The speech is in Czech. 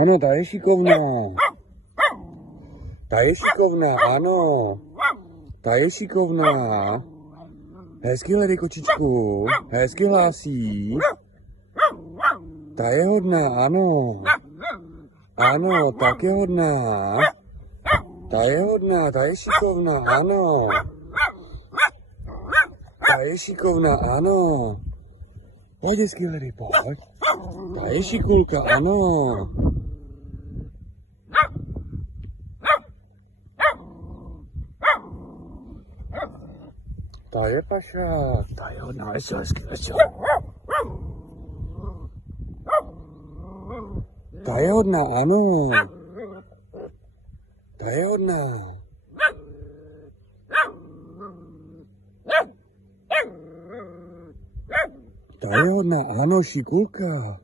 Ano, ta je šikovná. Ta je šikovná, ano. Ta je šikovná. Hezky hledej, kočičku. Hezky hlásí. Ta je hodná, ano. Ano, tak je hodná. Ta je hodná, ta je šikovná, ano. Ta je šikovná, ano. Pojď, hezky hledej, pojď. Ta je šikulka, ano. Ta je paša, ta je hodná, hezky. Ta je hodná, ano. Ta je hodná. Ta je hodná, ano, šikulka.